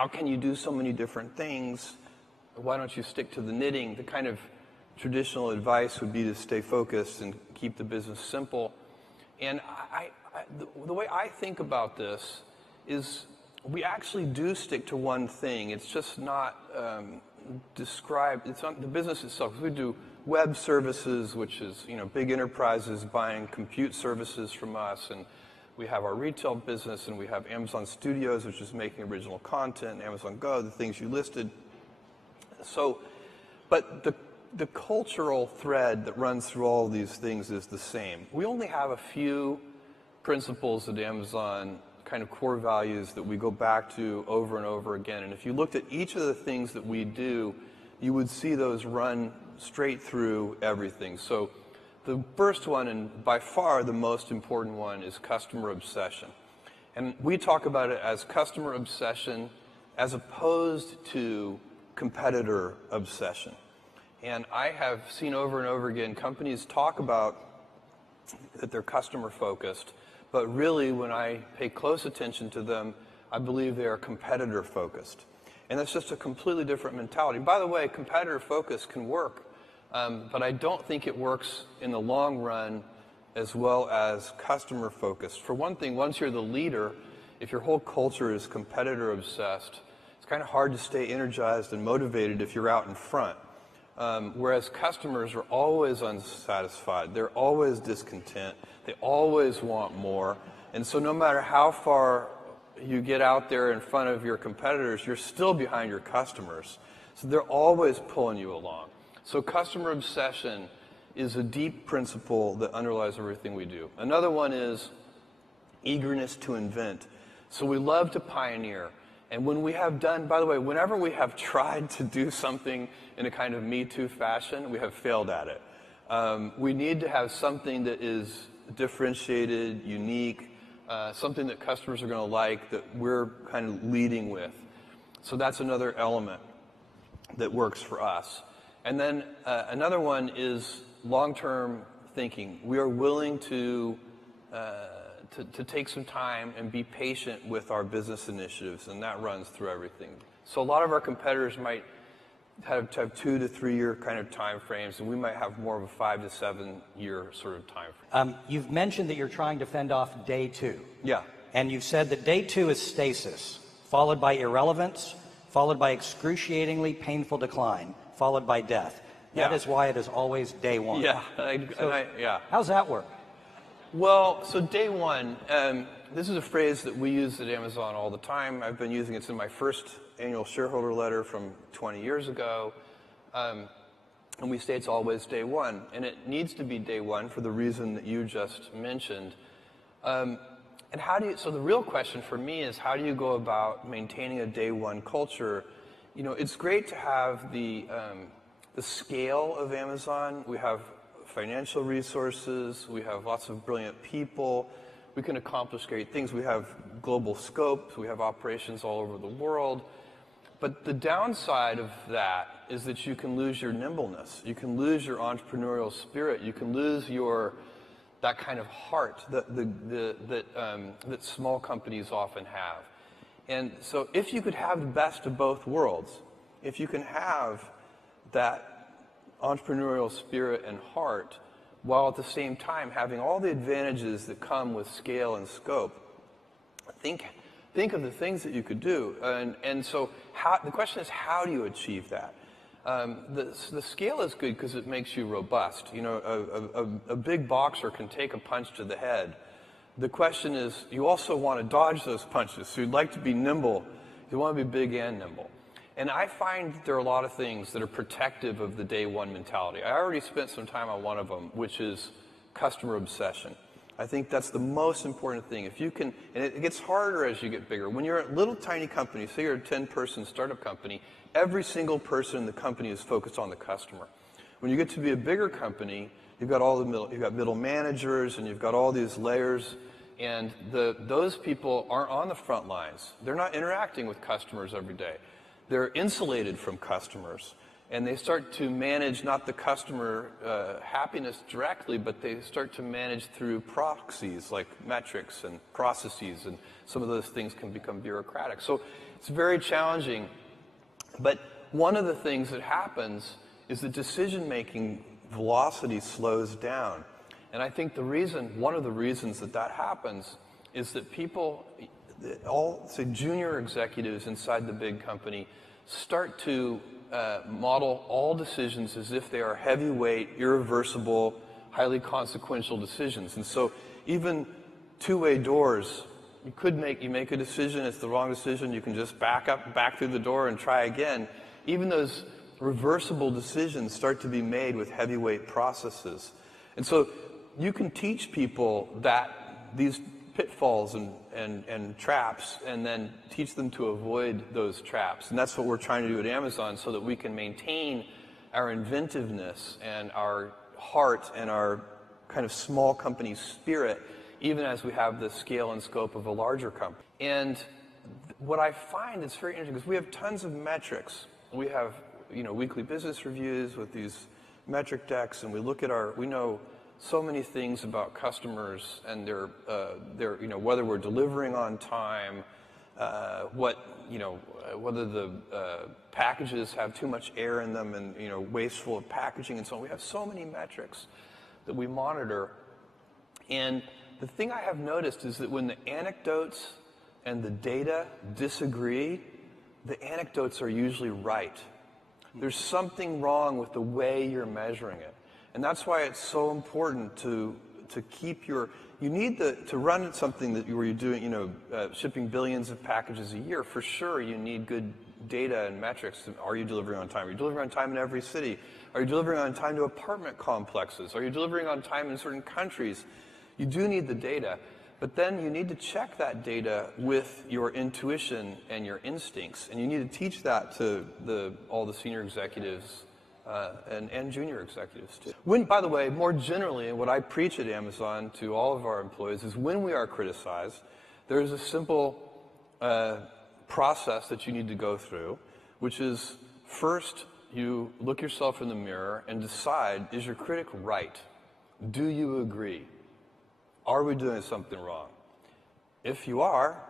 how can you do so many different things? Why don't you stick to the knitting? The kind of traditional advice would be to stay focused and keep the business simple. And the way I think about this is we actually do stick to one thing. It's just not described. It's not the business itself. We do web services, which is big enterprises buying compute services from us, and we have our retail business, and we have Amazon Studios, which is making original content, Amazon Go, the things you listed. So, but the cultural thread that runs through all of these things is the same. We only have a few principles at Amazon, kind of core values that we go back to over and over again. And if you looked at each of the things that we do, you would see those run straight through everything. So the first one, and by far the most important one, is customer obsession. And we talk about it as customer obsession as opposed to competitor obsession. And I have seen over and over again companies talk about that they're customer focused, but really when I pay close attention to them, I believe they are competitor focused. And that's just a completely different mentality. By the way, competitor focus can work, but I don't think it works in the long run as well as customer focused. For one thing, once you're the leader, if your whole culture is competitor obsessed, it's kind of hard to stay energized and motivated if you're out in front. Whereas customers are always unsatisfied. They're always discontent. They always want more. And so no matter how far you get out there in front of your competitors, you're still behind your customers. So they're always pulling you along. So customer obsession is a deep principle that underlies everything we do. Another one is eagerness to invent. So we love to pioneer. And when we have done, by the way, whenever we have tried to do something in a kind of Me Too fashion, we have failed at it. We need to have something that is differentiated, unique, something that customers are going to like, that we're kind of leading with. So that's another element that works for us. And then another one is long-term thinking. We are willing to take some time and be patient with our business initiatives, and that runs through everything. So a lot of our competitors might have 2 to 3 year kind of time frames, and we might have more of a 5 to 7 year sort of time frame. You've mentioned that you're trying to fend off day 2. Yeah. And you've said that day 2 is stasis, followed by irrelevance, followed by excruciatingly painful decline, followed by death. That is why it is always day 1. Yeah. Yeah. How's that work? Well, so day 1, this is a phrase that we use at Amazon all the time. I've been using it in my first annual shareholder letter from 20 years ago. And we say it's always day 1. And it needs to be day 1 for the reason that you just mentioned. And so the real question for me is, how do you go about maintaining a day 1 culture? It's great to have the scale of Amazon. We have financial resources, we have lots of brilliant people, we can accomplish great things, we have global scope, we have operations all over the world. But the downside of that is that you can lose your nimbleness, you can lose your entrepreneurial spirit, you can lose that kind of heart that small companies often have. And so if you could have the best of both worlds, if you can have that entrepreneurial spirit and heart, while at the same time having all the advantages that come with scale and scope, think of the things that you could do. And so the question is, how do you achieve that? The scale is good because it makes you robust. A big boxer can take a punch to the head. The question is, you also want to dodge those punches. So you'd like to be nimble. You want to be big and nimble. And I find that there are a lot of things that are protective of the day 1 mentality. I already spent some time on one of them, which is customer obsession. I think that's the most important thing. If you can, and it gets harder as you get bigger. When you're a little tiny company, say you're a 10-person startup company, every single person in the company is focused on the customer. When you get to be a bigger company, you've got you've got middle managers, and you've got all these layers, and those people aren't on the front lines. They're not interacting with customers every day. They're insulated from customers. And they start to manage not the customer happiness directly, but they start to manage through proxies like metrics and processes, and some of those things can become bureaucratic. So it's very challenging. But one of the things that happens is that decision-making velocity slows down. And I think one of the reasons that happens is that people, all, say, junior executives inside the big company, start to model all decisions as if they are heavyweight, irreversible, highly consequential decisions. And so even two-way doors, you make a decision, it's the wrong decision, you can just back through the door and try again. Even those reversible decisions start to be made with heavyweight processes. And so you can teach people that these pitfalls and traps, and then teach them to avoid those traps. And that's what we're trying to do at Amazon, so that we can maintain our inventiveness and our heart and our kind of small company spirit, even as we have the scale and scope of a larger company. And what I find is very interesting, because we have tons of metrics. We have, weekly business reviews with these metric decks, and we know so many things about customers and their whether we're delivering on time, whether the packages have too much air in them and wasteful of packaging and so on. We have so many metrics that we monitor, and the thing I have noticed is that when the anecdotes and the data disagree, the anecdotes are usually right. There's something wrong with the way you're measuring it. And that's why it's so important to keep you need to run something where you're doing, shipping billions of packages a year. For sure, you need good data and metrics. Are you delivering on time? Are you delivering on time in every city? Are you delivering on time to apartment complexes? Are you delivering on time in certain countries? You do need the data, but then you need to check that data with your intuition and your instincts, and you need to teach that to all the senior executives and junior executives too. By the way, more generally, what I preach at Amazon to all of our employees is when we are criticized, there is a simple process that you need to go through, which is first you look yourself in the mirror and decide, is your critic right? Do you agree? Are we doing something wrong? If you are,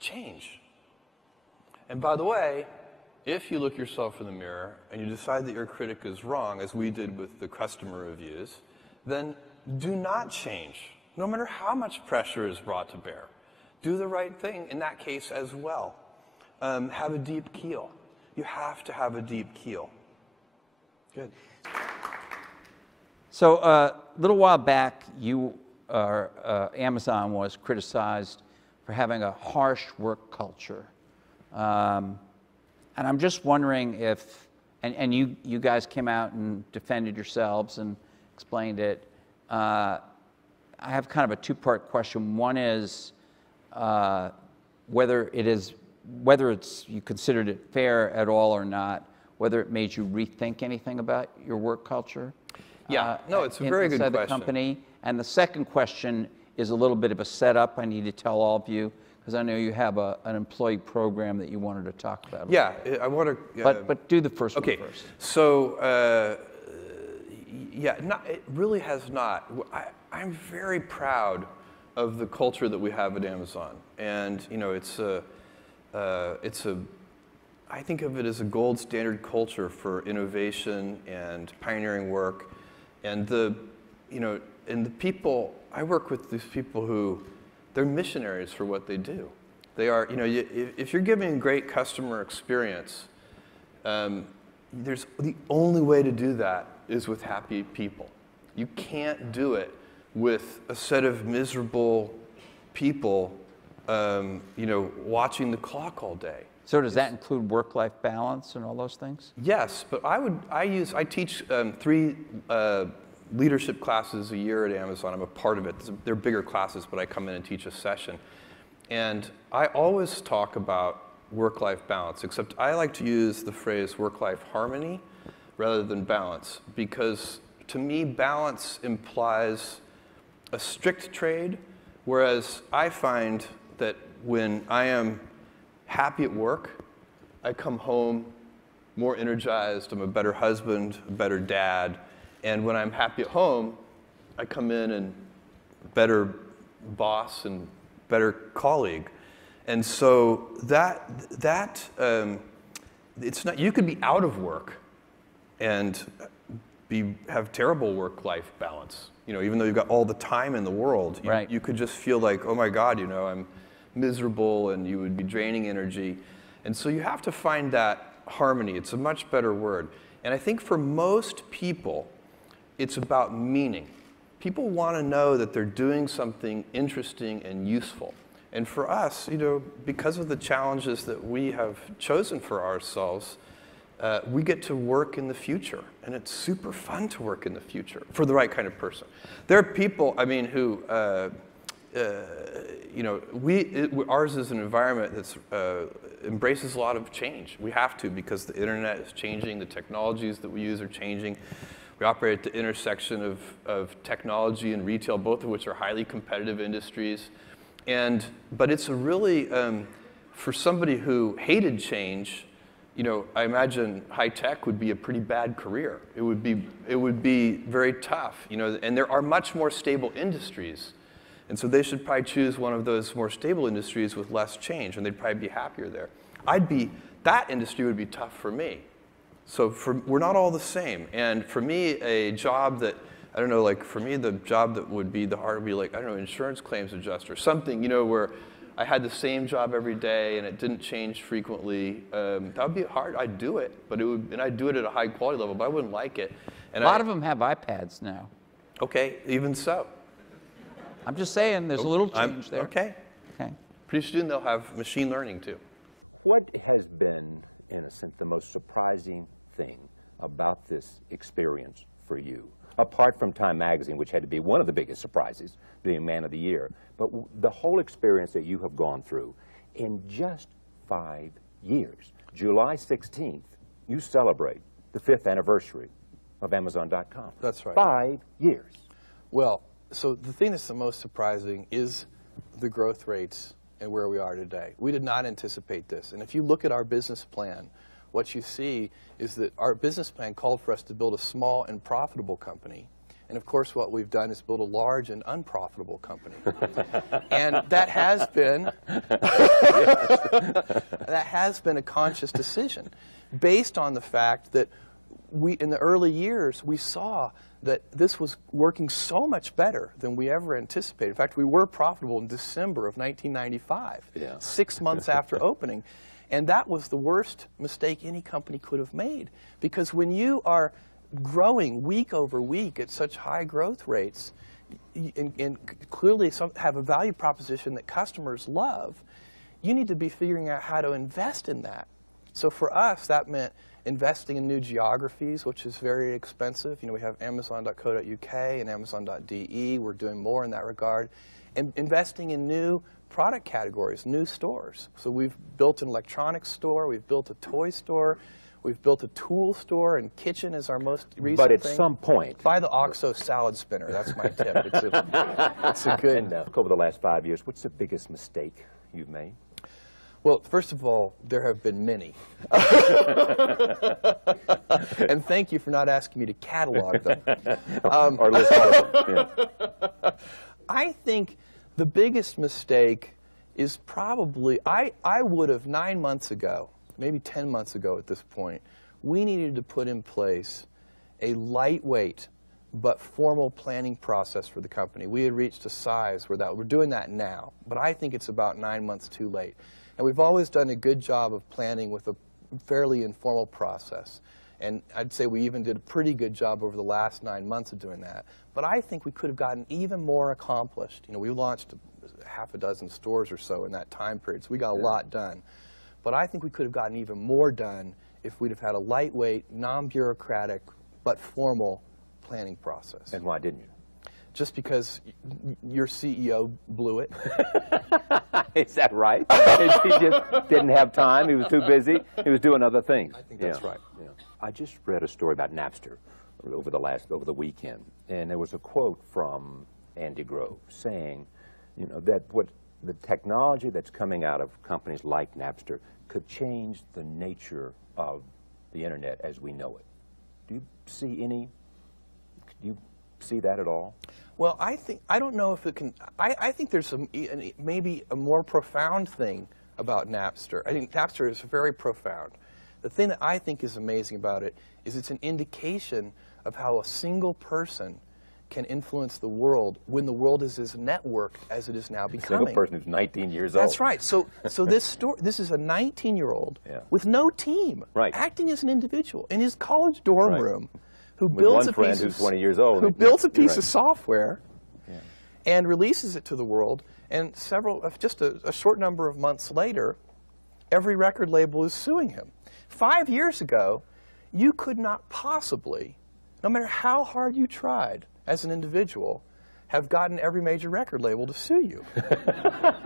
change. And by the way, if you look yourself in the mirror and you decide that your critic is wrong, as we did with the customer reviews, then do not change, no matter how much pressure is brought to bear. Do the right thing in that case as well. Have a deep keel. You have to have a deep keel. Good. So a little while back, Amazon was criticized for having a harsh work culture. And I'm just wondering if, and you guys came out and defended yourselves and explained it. I have kind of a two-part question. One is whether you considered it fair at all or not, whether it made you rethink anything about your work culture. Yeah, no, it's a very good question. The company. And the second question is a little bit of a setup I need to tell all of you, because I know you have an employee program that you wanted to talk about. Yeah, I want to... But do the first one first. So, it really has not. I'm very proud of the culture that we have at Amazon. And, I think of it as a gold standard culture for innovation and pioneering work. And the people, I work with these people who, they're missionaries for what they do. They are, if you're giving great customer experience, the only way to do that is with happy people. You can't do it with a set of miserable people, watching the clock all day. So does that include work-life balance and all those things? Yes, but I teach 3 leadership classes a year at Amazon. I'm a part of it. They're bigger classes, but I come in and teach a session. And I always talk about work-life balance, except I like to use the phrase work-life harmony rather than balance, because to me, balance implies a strict trade, whereas I find that when I am happy at work, I come home more energized, I'm a better husband, a better dad, and when I'm happy at home, I come in and better boss and better colleague. And so it's not, you could be out of work and have terrible work-life balance. Even though you've got all the time in the world, Right. you could just feel like, oh my God, I'm miserable, and you would be draining energy. And so you have to find that harmony. It's a much better word. And I think for most people, it's about meaning. People want to know that they're doing something interesting and useful. And for us, because of the challenges that we have chosen for ourselves, we get to work in the future. And it's super fun to work in the future for the right kind of person. There are people, who, ours is an environment that embraces a lot of change. We have to, because the internet is changing, the technologies that we use are changing. We operate at the intersection of technology and retail, both of which are highly competitive industries. But it's a really, for somebody who hated change, I imagine high tech would be a pretty bad career. It would be very tough, and there are much more stable industries. And so they should probably choose one of those more stable industries with less change, and they'd probably be happier there. That industry would be tough for me. So we're not all the same. And for me, a job that, I don't know, like for me, the job that would be the hard would be like, I don't know, insurance claims adjuster, something, where I had the same job every day and it didn't change frequently. That would be hard. I'd do it, and I'd do it at a high quality level, but I wouldn't like it. And A lot of them have iPads now. Okay, even so. I'm just saying, there's a little change there. Okay. Okay. Pretty soon they'll have machine learning too. What has been, in a sense, the most surprising thing about this experience for you? Apart from Time Magazine, which had to be one of the biggest surprises, being Man of the Year, but the whole experience that you have gone through in just 5 years. July 16th, you celebrate the 5th anniversary of Amazon.com. That's right. 5 years. Well, so the thing that's the most surprising is the growth rates and where we are today. We did not anticipate this. And if you look at our business plan, what you see is that our business plan called for us to build a small and profitable company. And of course, what we've done is build a large and unprofitable company. And that has been a conscious decision based on the fact that in the early years, we saw that this was working so much better than we ever anticipated. In fact, we were profitable in December of 1995, 6 months after opening. And that was the worst mistake any company could have made. Because when you are growing week over week at such high growth rates, and clearly have a value proposition that customers love, you need to be figuring out how to invest in that. So for us, that meant investing in new geographies, which is very expensive. We have Amazon.co.uk and Amazon.de. We're doing more in that regard. And investing in new product categories, new stores. So we've built an electronics store. We've built a toy store. We've built a tool store, and kitchen is our most recent But at thing. some point... Buy the OXO salad spinner. That's my tip. It's a good... And over the last 5 years, what's the biggest mistake you've made? Well, first of all, there have been many. And thank you for not asking me to catalog them. Or list them. Yeah. I think the biggest mistake is probably, I would have 9 months ago, maybe 10 months ago at this point, we needed to put in place a lightweight but formal planning process for the company. We had reached a size where we're doing that now, but I think it's about 9 months too late. And we've always done a good job of planning with a fairly informal process. And I'd say we even did a pretty good job over the last 9 months of doing that. But I think we could have gotten even more accomplished. We launched half a dozen stores or so in that time period, so we got a lot done. But I think we could have gotten even more done if we'd have had a lightweight, non-bureaucratic, but formal planning process. And why didn't you? Just because your CEO blew it. Is that right? He just didn't have time. He was too busy. He was doing other things. I think that's right. Yeah. I just read a story about Napster over the weekend, and there was a quote from Andy Grove saying, that what the technology that's coming out of companies like Napster could change the nature of the internet as we know it. Do you see that at all? Well, I don't know if it can, I think there's maybe a more profound thing about Napster. I think Napster is very profound. The thing that I think is amazing about it is it's an indication of how a single person can influence the world when the world is as networked as it is now becoming. A single person who's 19 years old. That's right. So this is a 19-year-old with no team, acting as an individual in his college dorm room, who builds a piece who's 20 years old, who builds a piece of software and releases it to the world. And just a short number of months later, every record label is suing him. 5 years ago, you could not possibly, no matter how hard you tried as an individual, have gotten every major record label to sue you.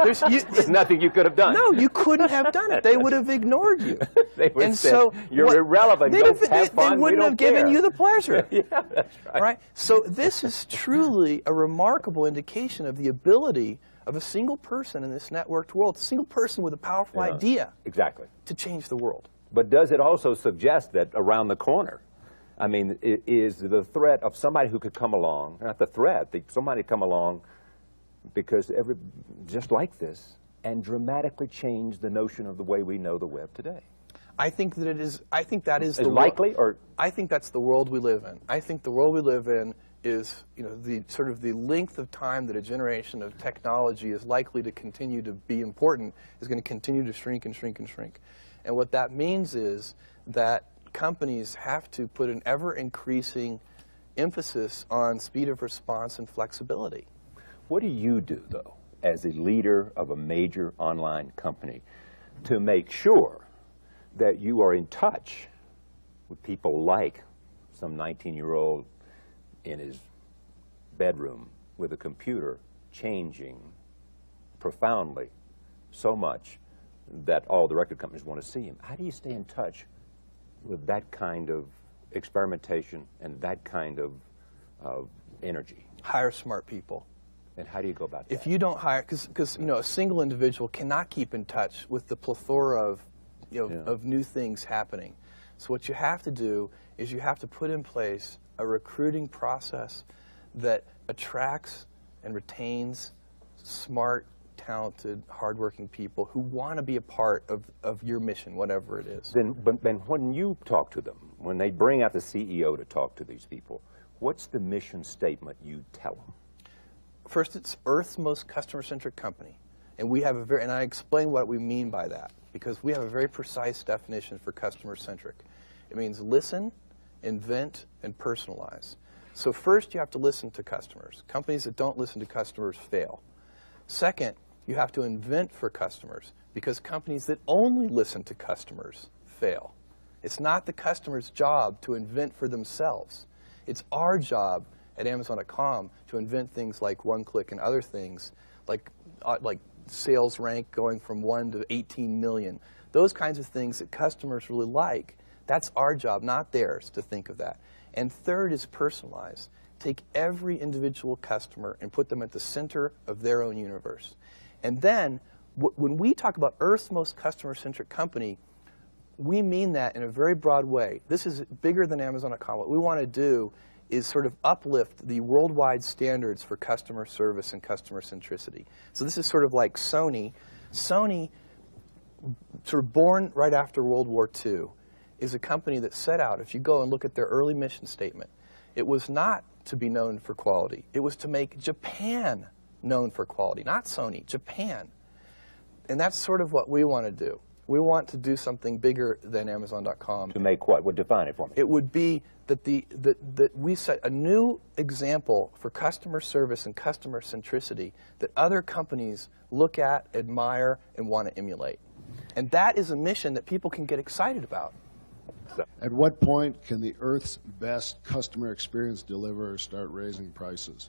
There's nothing you could have done. No, you couldn't have done it. They would have ignored you. They would have said, you're irrelevant, they wouldn't have given you the pleasure. Yeah, that's right. So this is truly a remarkable indication of the ability of a single person in this networked world, a single person with a powerful idea to change the world. But does it also suggest that around the corner, I mean, is the threat of somebody who could come along, not the threat, somebody come along because just like this, and dramatically change the notion of the way we know the web today? I think that it is. I think that is likely, or I think that's the world we live in. I think the world we live in is, the sort of the length of time that a generation of technology is likely to continue to be important is going to continue to shrink and shrink and shrink. And what that means is that companies have to put an ever-increasing emphasis on speed of response and flexibility. What do you do, though, as a leader of a major online company to make sure that you are in touch with people like some 19-year-old in his bedroom with a computer changing profoundly so much that all the record companies want to see him? How do you stay in touch with that kind of experimentation and that kind of energy? Hire smart people. And how do you go about that? If you don't hire, because a single individual cannot keep in touch with the plethora of of new things happening. So what you have to do is you have to put in place a recruiting process that attracts and retains smart, talented, hardworking people who want to be a part of your mission, whatever it is. Then when you talk to them, when they bring out the CEO to talk to these people, what's the mission statement you tell them? First, it's Earth's most customer-centric company. And we have and I explain what we mean by that, because we have a very precise definition for customer-centric. It means listen, invent, and personalize. So first, you have to listen to customers. Companies that don't listen to customers fail. Second, you have to invent for customers, because companies that only listen to customers fail. It's not the customer's job to invent for themselves. It's our job at Amazon.com to invent things like one-click and other things, like sales rank going from 1 to 18 million. Those kinds of things that customers really like. That's our job, not theirs, to think of that. And third is personalize. Take every individual customer and put them at the center of their own universe. And then, when we talk about Earth's most customer-centric company, we mean that in a very broad way. This is bigger than Amazon.com. What we want to do is sort of uplift the worldwide standards for customer service and customer centricity. So this is sort of like Sony. Sony, sort of born right after World War II, is a company that set out, if you go and look at their early mission statement, it was not to be known for quality. It was to make Japan known for quality, not Sony, Japan. And that's sort of what we want to do. We want to do something bigger than Amazon.com. To make what? Well, define it for me. It would be that that we set a new example for customer service and customer centricity that other companies look at, admire, and want to emulate. And that is a mission that people can get excited about. At what point can the Earth's best customer experience deliverer start raising prices?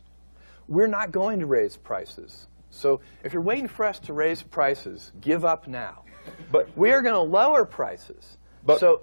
We're not going to raise prices. So if you're waiting for us to raise prices, give up now. But we are going to lower prices. But so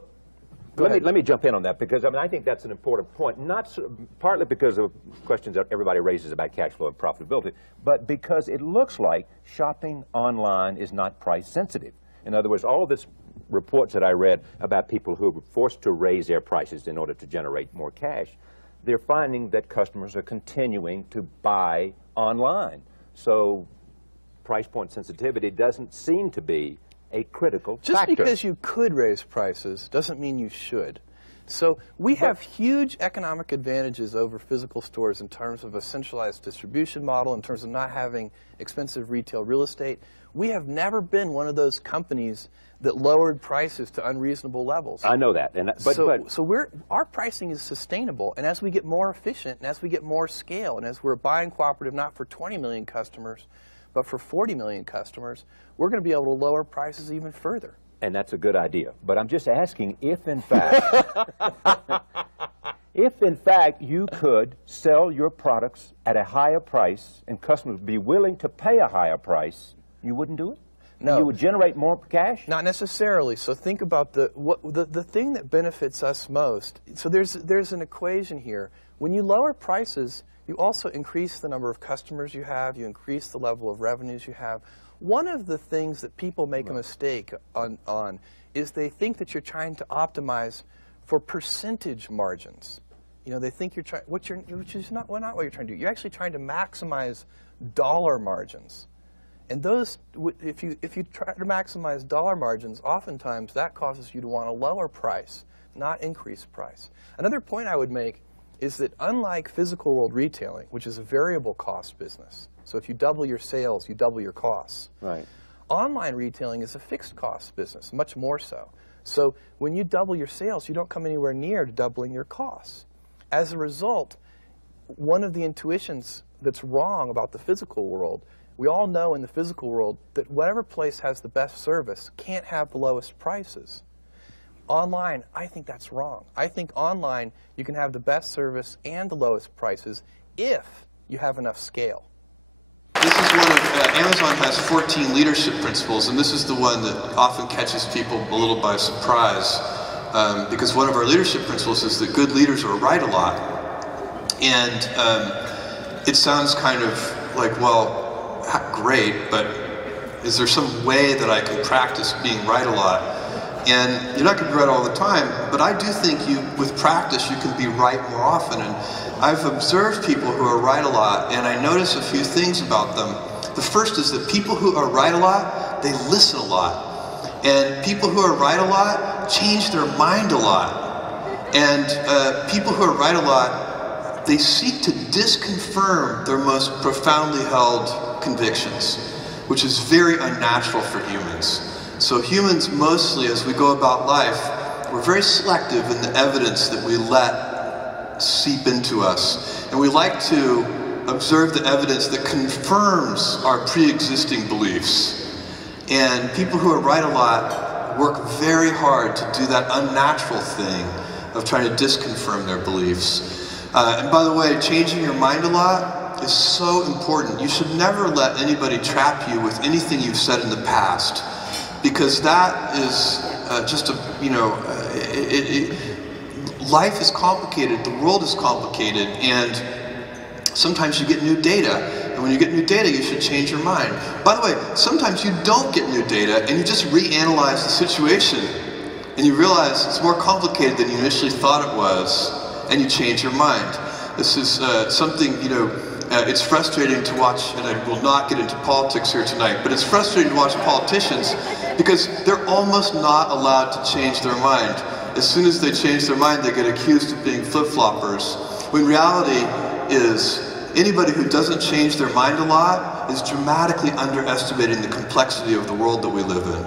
let me jump in on that, because I think that's an important point, not partly because of questions that everybody raises about cash flow and profitability, but because it looks like shopping online is not price sensitive. In other words, all of this reports that I read about people who were forced to raise their prices in order to generate more cash, they're finding that customers are continuing to buy online. So price point sensitivity doesn't seem to be a critical Just factor. because you could raise prices doesn't mean you should. So we have huge economic advantages over physical stores in terms of a centralized distribution model, in terms of not having expensive retail real estate. We have never been one of those companies that lowered prices to unreasonable levels. I know that. So our pricing is sustainable, and as we get more efficient, and as we get more scale, and as we're a buying cooperative not for 20 million customers, but for 40 million customers, we're going to be able to lower prices even further. And that's a good idea. But I'm just asking if, in fact, if in fact you could sell your products at a higher price and customers would be willing to pay a higher price, you wouldn't do it? No. You would generate more cash? Not necessarily. So think about the thing that benefits us most. So there's an equation here. When you lower prices, you also increase the number of customers you have, you increase the level of revenues you have. One of the things that people make a mistake on is they think that you're trying to optimize for percentage margins. You know, they think you're trying, which is not what you're trying to do. You're actually trying to maximize dollar margins. And those, if you try to maximize dollar margins, oftentimes that causes you to want a lower price, not increase price. Another point I would make is that unlike physical world retailing, which is a variable cost business, so if you double your sales, you double your costs. Right. Online retailing is a fixed cost business, much more so. So when you double your sales, you don't come anywhere near to doubling your costs. As a result, one of the intuitions that's wrong about the physical world, we all know in the physical world that whatever place has the best service can't have the lowest prices. Online, I think that's wrong. I think online you can have the best service and the lowest prices if you have enough scale. This is one of, Amazon has 14 leadership principles, and this is the one that often catches people a little by surprise, because one of our leadership principles is that good leaders are right a lot. And it sounds kind of like, well, great, but is there some way that I can practice being right a lot? And you're not going to be right all the time, but I do think with practice, you can be right more often. And I've observed people who are right a lot, and I notice a few things about them. The first is that people who are right a lot, they listen a lot. And people who are right a lot change their mind a lot. And people who are right a lot, they seek to disconfirm their most profoundly held convictions, which is very unnatural for humans. So humans mostly, as we go about life, we're very selective in the evidence that we let seep into us. And we like to observe the evidence that confirms our pre-existing beliefs. And people who are right a lot work very hard to do that unnatural thing of trying to disconfirm their beliefs. And by the way, changing your mind a lot is so important. You should never let anybody trap you with anything you've said in the past, because that is just a, you know, life is complicated, the world is complicated, and sometimes you get new data, and when you get new data, you should change your mind. By the way, sometimes you don't get new data, and you just reanalyze the situation, and you realize it's more complicated than you initially thought it was, and you change your mind. This is something, you know, it's frustrating to watch, and I will not get into politics here tonight, but it's frustrating to watch politicians because they're almost not allowed to change their mind. As soon as they change their mind, they get accused of being flip-floppers. When reality is, anybody who doesn't change their mind a lot is dramatically underestimating the complexity of the world that we live in.